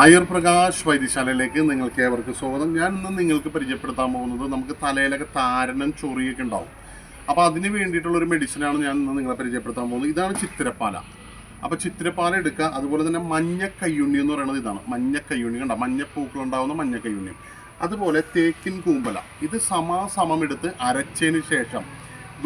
ആയുർ പ്രകാശ് വൈദ്യശാലയിലേക്ക് നിങ്ങൾക്ക് ഏവർക്കും സ്വാഗതം. ഞാൻ ഇന്ന് നിങ്ങൾക്ക് പരിചയപ്പെടുത്താൻ പോകുന്നത് നമുക്ക് തലയിലൊക്കെ താരനും ചൊറിയൊക്കെ ഉണ്ടാവും. അപ്പോൾ അതിന് വേണ്ടിയിട്ടുള്ളൊരു മെഡിസിനാണ് ഞാൻ ഇന്ന് നിങ്ങളെ പരിചയപ്പെടുത്താൻ പോകുന്നത്. ഇതാണ് ചിത്തിരപ്പാല. അപ്പോൾ ചിത്തിരപ്പാല എടുക്കുക. അതുപോലെ തന്നെ മഞ്ഞ കയ്യുണ്ണി എന്ന് പറയുന്നത് ഇതാണ്. മഞ്ഞ കയ്യുണ്ണി കണ്ട, മഞ്ഞപ്പൂക്കളുണ്ടാവുന്ന മഞ്ഞ കയ്യുണ്ണി. അതുപോലെ തേക്കിൻ കൂമ്പല. ഇത് സമാസമം എടുത്ത് അരച്ചതിന് ശേഷം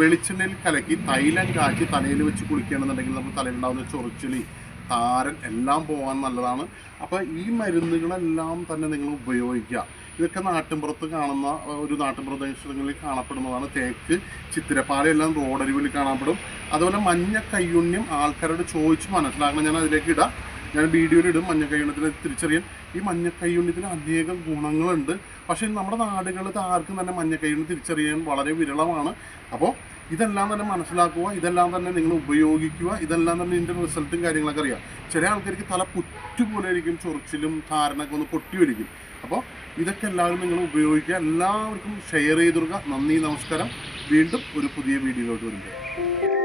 വെളിച്ചെണ്ണയിൽ കലക്കി തൈലം കാച്ചി തലയിൽ വെച്ച് കുളിക്കുകയാണെന്നുണ്ടെങ്കിൽ നമുക്ക് തലയിലുണ്ടാകുന്ന ചൊറിച്ചിലി, താരൻ എല്ലാം പോകാൻ നല്ലതാണ്. അപ്പോൾ ഈ മരുന്നുകളെല്ലാം തന്നെ നിങ്ങൾ ഉപയോഗിക്കുക. ഇതൊക്കെ നാട്ടിൻപുറത്ത് കാണുന്ന ഒരു നാട്ടുപ്രദേശങ്ങളിൽ കാണപ്പെടുന്നതാണ്. തേക്ക്, ചിത്തിരപ്പാല എല്ലാം റോഡരിവിൽ കാണപ്പെടും. അതുപോലെ മഞ്ഞ കയ്യുണ്യം ആൾക്കാരോട് ചോദിച്ച് മനസ്സിലാക്കണം. ഞാൻ അതിലേക്ക് ഇടാം, ഞാൻ വീഡിയോയിൽ ഇടും. മഞ്ഞ കയ്യുണ്യത്തിന് തിരിച്ചറിയാൻ ഈ മഞ്ഞ കയ്യുണ്യത്തിന് അനേകം ഗുണങ്ങളുണ്ട്. പക്ഷേ നമ്മുടെ നാടുകളിൽ ആർക്കും തന്നെ മഞ്ഞ കയ്യുണ്യം തിരിച്ചറിയാൻ വളരെ വിരളമാണ്. അപ്പോൾ ഇതെല്ലാം തന്നെ മനസ്സിലാക്കുക, ഇതെല്ലാം തന്നെ നിങ്ങൾ ഉപയോഗിക്കുക. ഇതെല്ലാം തന്നെ ഇതിൻ്റെ റിസൾട്ടും കാര്യങ്ങളൊക്കെ അറിയാം. ചില ആൾക്കാർക്ക് തല പുറ്റുപോലെ ആയിരിക്കും, ചൊറിച്ചിലും താരനൊക്കെ ഒന്ന് പൊട്ടി വരിക്കും. അപ്പോൾ ഇതൊക്കെ എല്ലാവരും നിങ്ങൾ ഉപയോഗിക്കുക. എല്ലാവർക്കും ഷെയർ ചെയ്ത് കൊടുക്കുക. നന്ദി, നമസ്കാരം. വീണ്ടും ഒരു പുതിയ വീഡിയോയിലോട്ട് വരുമ്പോൾ